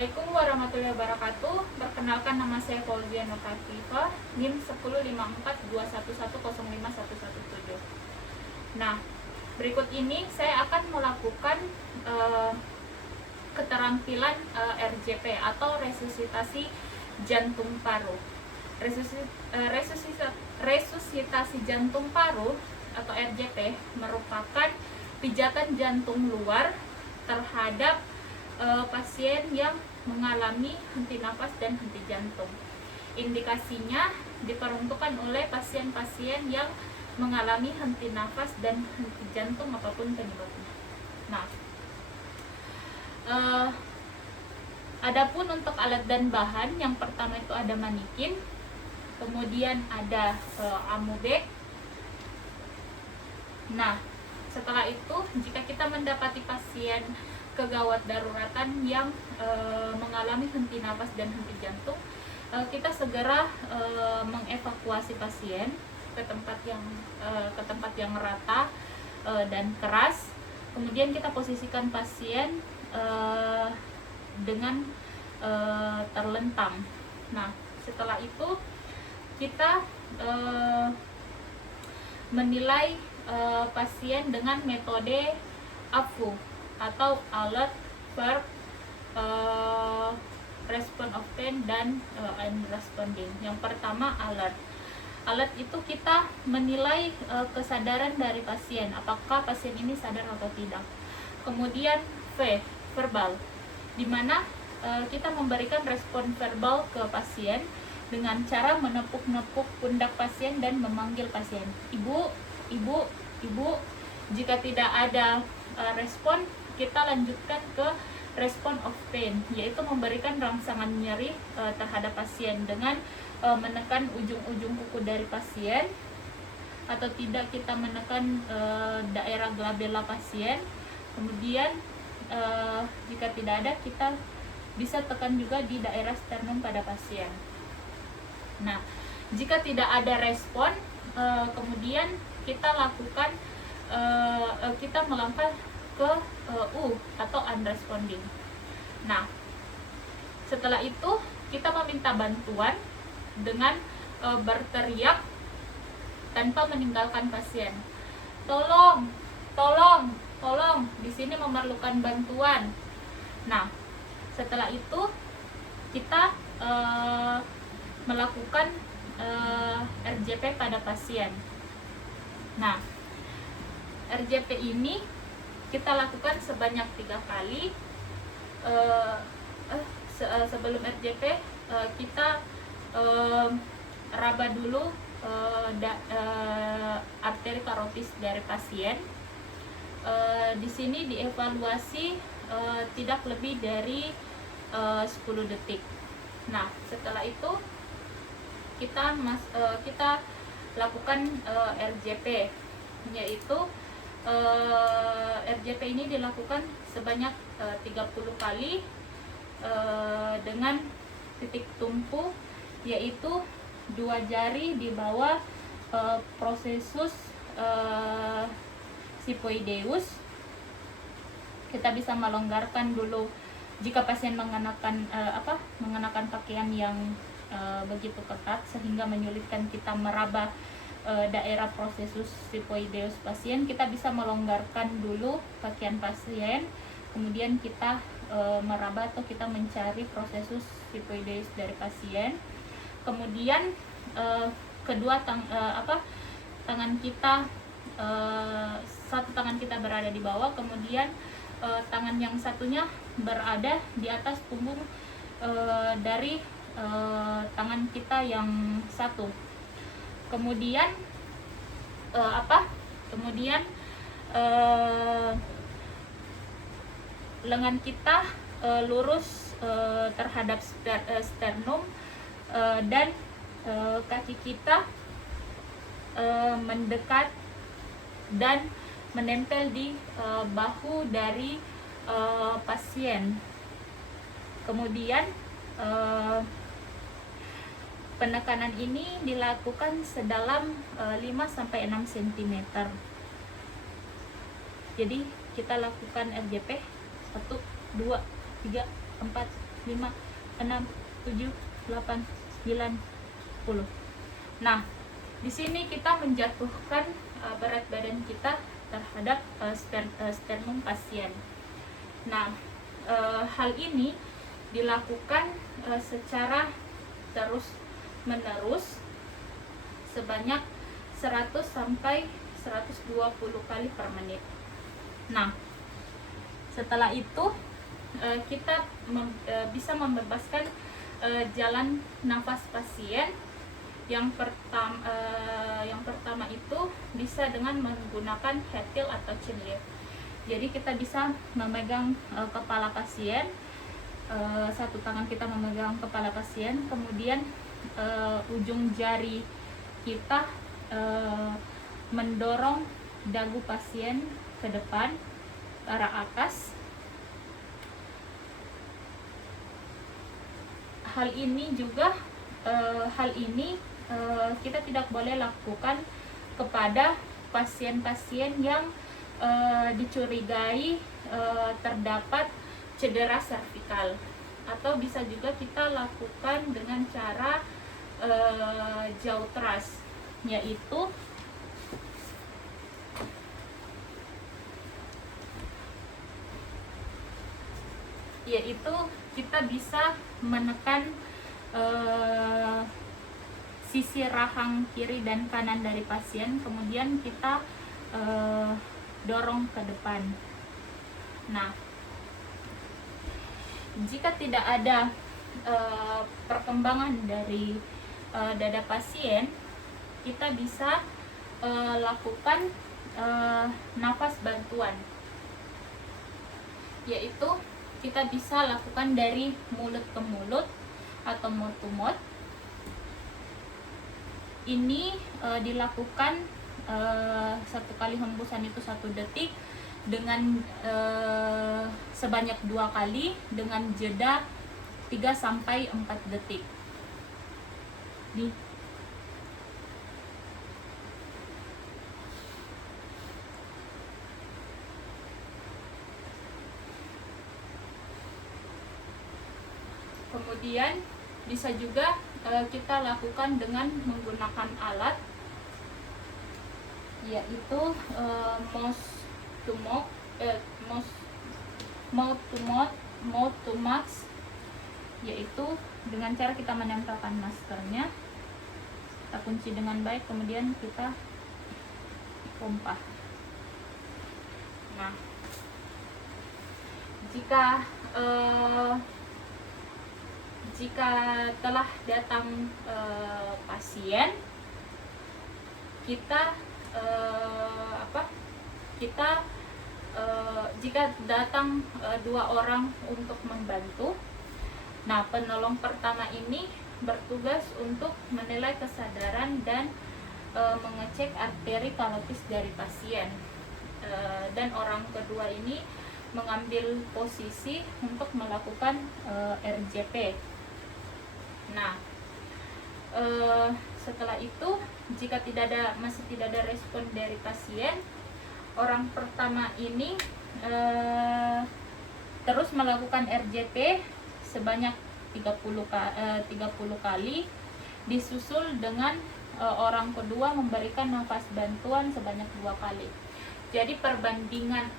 Assalamualaikum warahmatullahi wabarakatuh. Perkenalkan, nama saya Fauzia Nurhafifah, NIM 105421105117. Nah, berikut ini saya akan melakukan keterampilan RJP atau resusitasi jantung paru. Resusitasi jantung paru atau RJP merupakan pijatan jantung luar terhadap pasien yang mengalami henti nafas dan henti jantung. Indikasinya diperuntukkan oleh pasien-pasien yang mengalami henti nafas dan henti jantung apapun penyebabnya. Nah, adapun untuk alat dan bahan, yang pertama itu ada manikin, kemudian ada amudek. Nah, setelah itu jika kita mendapati pasien kegawat daruratan yang mengalami henti nafas dan henti jantung, kita segera mengevakuasi pasien ke tempat yang rata dan keras. Kemudian kita posisikan pasien dengan terlentang. Nah, setelah itu kita menilai pasien dengan metode AFU atau alert, verb, respond obtain, dan unresponding. Yang pertama alert. Alert itu kita menilai kesadaran dari pasien, apakah pasien ini sadar atau tidak. Kemudian verbal, di mana kita memberikan respon verbal ke pasien dengan cara menepuk-nepuk pundak pasien dan memanggil pasien, ibu, ibu, ibu. Jika tidak ada respon, kita lanjutkan ke respon of pain, yaitu memberikan rangsangan nyeri terhadap pasien dengan menekan ujung-ujung kuku dari pasien, atau tidak kita menekan daerah glabella pasien. Kemudian jika tidak ada, kita bisa tekan juga di daerah sternum pada pasien. Nah, jika tidak ada respon, kemudian kita lakukan kita melangkah ke U atau unresponding. Nah, setelah itu kita meminta bantuan dengan berteriak tanpa meninggalkan pasien. Tolong, tolong, tolong, di sini memerlukan bantuan. Nah, setelah itu kita melakukan RJP pada pasien. Nah, RJP ini kita lakukan sebanyak 3 kali. Sebelum RJP kita raba dulu arteri karotis dari pasien. Di sini dievaluasi tidak lebih dari 10 detik. Nah, setelah itu kita lakukan RJP, yaitu RJP ini dilakukan sebanyak 30 kali dengan titik tumpu, yaitu 2 jari di bawah processus xiphoideus. Kita bisa melonggarkan dulu jika pasien mengenakan pakaian yang begitu ketat sehingga menyulitkan kita meraba daerah processus xiphoideus pasien. Kita bisa melonggarkan dulu pakaian pasien, kemudian kita meraba atau kita mencari processus xiphoideus dari pasien. Kemudian tangan kita, satu tangan kita berada di bawah, kemudian tangan yang satunya berada di atas punggung dari tangan kita yang satu. Kemudian lengan kita lurus terhadap sternum, dan kaki kita mendekat dan menempel di bahu dari pasien. Kemudian penekanan ini dilakukan sedalam 5-6 cm. Jadi kita lakukan RJP 1, 2, 3, 4, 5, 5, 6, 7, 8, 9, 10. Nah, di sini kita menjatuhkan berat badan kita terhadap sternum pasien. Nah, hal ini dilakukan secara terus menerus sebanyak 100 sampai 120 kali per menit. Nah, setelah itu kita bisa membebaskan jalan nafas pasien. Yang pertama itu bisa dengan menggunakan head tilt atau chin lift. Jadi kita bisa memegang kepala pasien, satu tangan kita memegang kepala pasien, kemudian ujung jari kita mendorong dagu pasien ke depan ke arah atas. Hal ini kita tidak boleh lakukan kepada pasien-pasien yang dicurigai terdapat cedera servikal, atau bisa juga kita lakukan dengan cara jaw thrust, yaitu kita bisa menekan sisi rahang kiri dan kanan dari pasien, kemudian kita dorong ke depan. Nah, jika tidak ada perkembangan dari dada pasien, kita bisa lakukan nafas bantuan, yaitu kita bisa lakukan dari mulut ke mulut atau mouth to mouth. Ini dilakukan satu kali hembusan itu 1 detik dengan sebanyak 2 kali dengan jeda 3 sampai 4 detik. Kemudian bisa juga kita lakukan dengan menggunakan alat, yaitu mouth to mouth, yaitu dengan cara kita menempelkan maskernya, kita kunci dengan baik, kemudian kita pompa. Nah, jika telah datang pasien, jika datang 2 orang untuk membantu, nah penolong pertama ini bertugas untuk menilai kesadaran dan mengecek arteri kalotis dari pasien, dan orang kedua ini mengambil posisi untuk melakukan RJP. Nah, setelah itu jika masih tidak ada respon dari pasien, orang pertama ini terus melakukan RJP sebanyak 30 kali, disusul dengan orang kedua memberikan nafas bantuan sebanyak 2 kali. Jadi perbandingan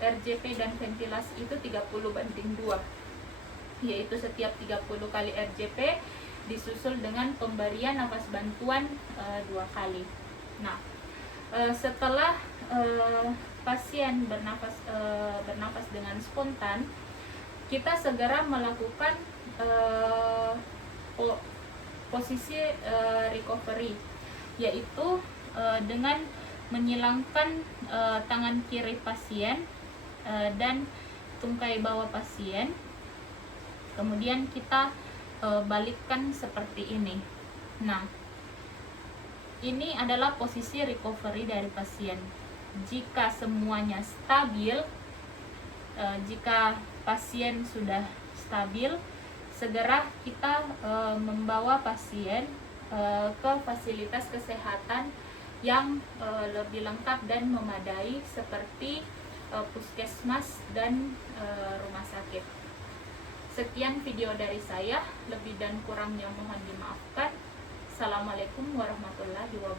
RJP dan ventilasi itu 30:2, yaitu setiap 30 kali RJP disusul dengan pemberian nafas bantuan 2 kali. Nah, setelah pasien bernafas dengan spontan, kita segera melakukan posisi recovery, yaitu dengan menyilangkan tangan kiri pasien dan tungkai bawah pasien, kemudian kita balikkan seperti ini. Nah, ini adalah posisi recovery dari pasien. Jika semuanya stabil, jika pasien sudah stabil, segera kita membawa pasien ke fasilitas kesehatan yang lebih lengkap dan memadai seperti puskesmas dan rumah sakit. Sekian video dari saya, lebih dan kurangnya mohon dimaafkan. Assalamualaikum warahmatullahi wabarakatuh.